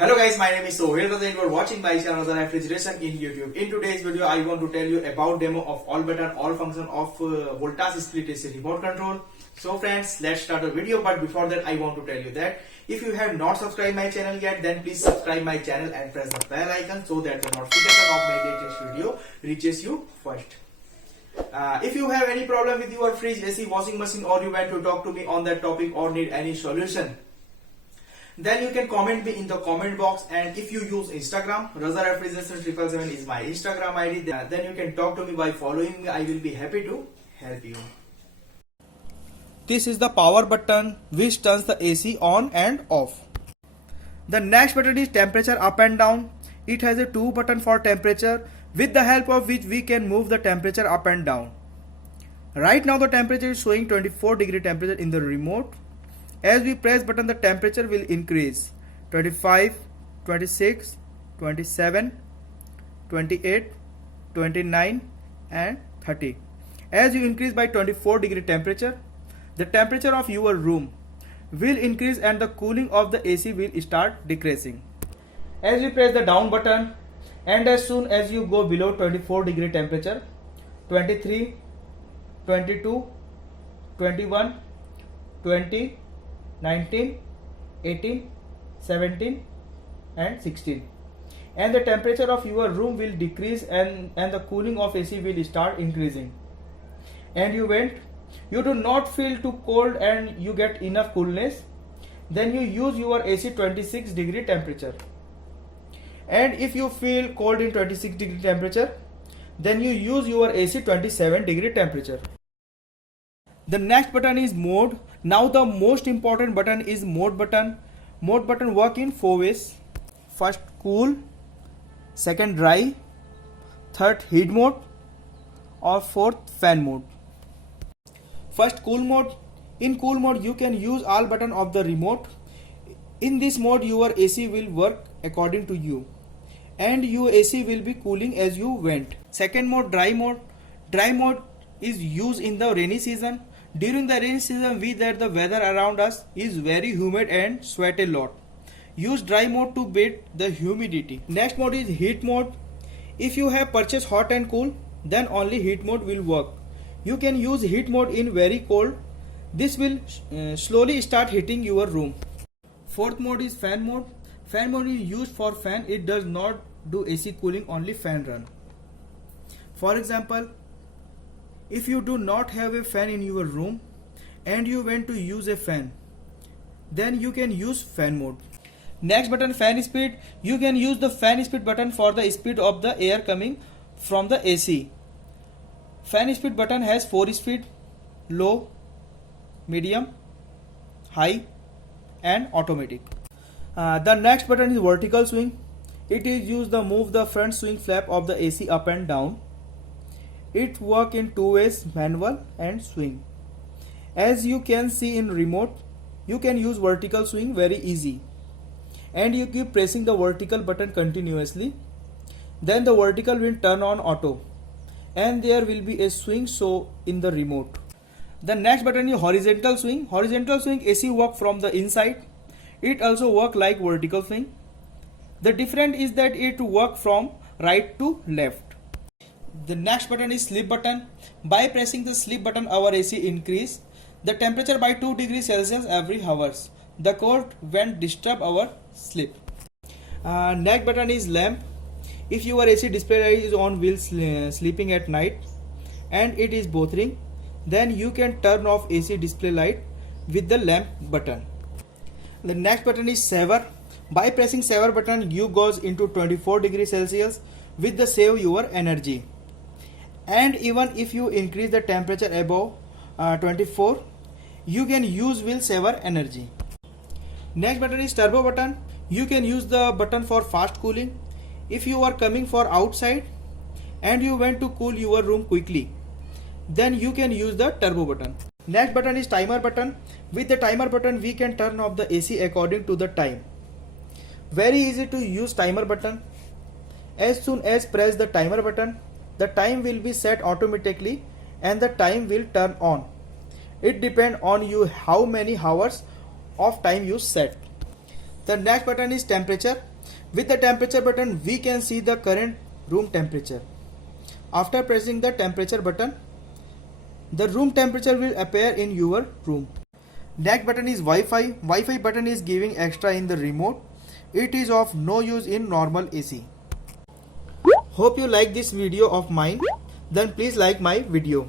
Hello guys, my name is Sohail and you are watching my channel Raza Refrigeration in YouTube. In today's video, I want to tell you about demo of all button, all function of Voltas split AC remote control. So friends, let's start the video. But before that, I want to tell you that if you have not subscribed my channel yet, then please subscribe my channel and press the bell icon so that the notification of my latest video reaches you first. If you have any problem with your fridge, AC, washing machine, or you want to talk to me on that topic or need any solution, then you can comment me in the comment box. And if you use Instagram, Raza Refrigeration 777 is my Instagram ID. Then you can talk to me by following me. I will be happy to help you. This is the power button which turns the AC on and off. The next button is temperature up and down. It has a 2 button for temperature, with the help of which we can move the temperature up and down. Right now the temperature is showing 24 degree temperature in the remote. As we press button, the temperature will increase 25, 26, 27, 28, 29 and 30. As you increase by 24 degree temperature, the temperature of your room will increase and the cooling of the AC will start decreasing. As you press the down button, and as soon as you go below 24 degree temperature, 23, 22, 21, 20, 19, 18, 17 and 16, and the temperature of your room will decrease and the cooling of AC will start increasing, and you do not feel too cold and you get enough coolness, then you use your AC 26 degree temperature. And if you feel cold in 26 degree temperature, then you use your AC 27 degree temperature. The next button is mode. Now the most important button is mode button. Mode button work in 4 ways. First cool, second dry, third heat mode, or fourth fan mode. First cool mode. In cool mode you can use all button of the remote. In this mode your AC will work according to you and your AC will be cooling as you went. Second mode, dry mode. Dry mode is used in the rainy season. During the rainy season, the weather around us is very humid and sweat a lot. Use dry mode to beat the humidity. Next mode is heat mode. If you have purchased hot and cool, then only heat mode will work. You can use heat mode in very cold. This will slowly start heating your room. Fourth mode is fan mode. Fan mode is used for fan. It does not do AC cooling, only fan run. For example, if you do not have a fan in your room and you want to use a fan, then you can use fan mode. Next button, fan speed. You can use the fan speed button for the speed of the air coming from the AC. Fan speed button has 4 speed: low, medium, high and automatic. The next button is vertical swing. It is used to move the front swing flap of the AC up and down. It works in 2 ways, manual and swing. As you can see in remote, you can use vertical swing very easy, and you keep pressing the vertical button continuously. Then the vertical will turn on auto and there will be a swing show in the remote. The next button is horizontal swing. Horizontal swing AC work from the inside. It also work like vertical swing. The difference is that it work from right to left. The next button is sleep button. By pressing the sleep button, our AC increase the temperature by 2 degrees Celsius every hours. The cold won't disturb our sleep. Next button is lamp. If your AC display light is on while sleeping at night and it is bothering, then you can turn off AC display light with the lamp button. The next button is saver. By pressing saver button, you goes into 24 degrees Celsius with the save your energy. And even if you increase the temperature above 24, you can use will saver energy. Next button is turbo button. You can use the button for fast cooling. If you are coming for outside and you want to cool your room quickly, then you can use the turbo button. Next button is timer button. With the timer button, we can turn off the AC according to the time. Very easy to use timer button. As soon as press the timer button, the time will be set automatically and the time will turn on. It depends on you how many hours of time you set. The next button is temperature. With the temperature button we can see the current room temperature. After pressing the temperature button, the room temperature will appear in your room. Next button is Wi-Fi. Wi-Fi button is giving extra in the remote. It is of no use in normal AC. Hope you like this video of mine. Then please like my video.